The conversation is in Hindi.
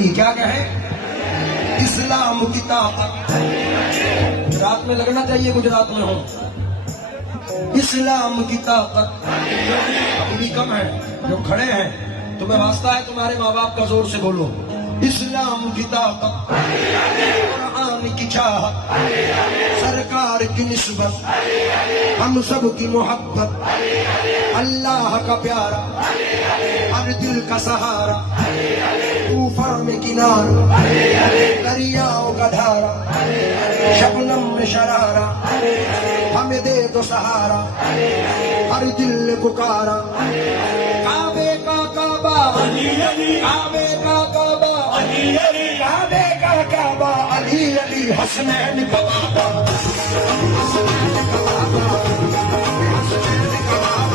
अली। क्या कहे? इस्लाम की ताकत। गुजरात में लगना चाहिए, गुजरात में हो। इस्लाम की ताकत अभी भी कम है। जो खड़े हैं, तुम्हें वास्ता है तुम्हारे माँ बाप का, जोर से बोलो इस्लाम की ताकत, कुरान की चाहत, सरकार की निस्बत, हम सब की मोहब्बत, अल्लाह का प्यारा, हर दिल का सहारा, तूफान में किनारा, दरियाओं का धारा, शबनम में शरारा, हमें दे दो सहारा, हर दिल ने पुकारा। काबे का काबा अली अली, काबे का काबा अली अली, काबे का काबा अली अली, हसनैन का काबा, हसनैन का काबा, हसनैन का काबा।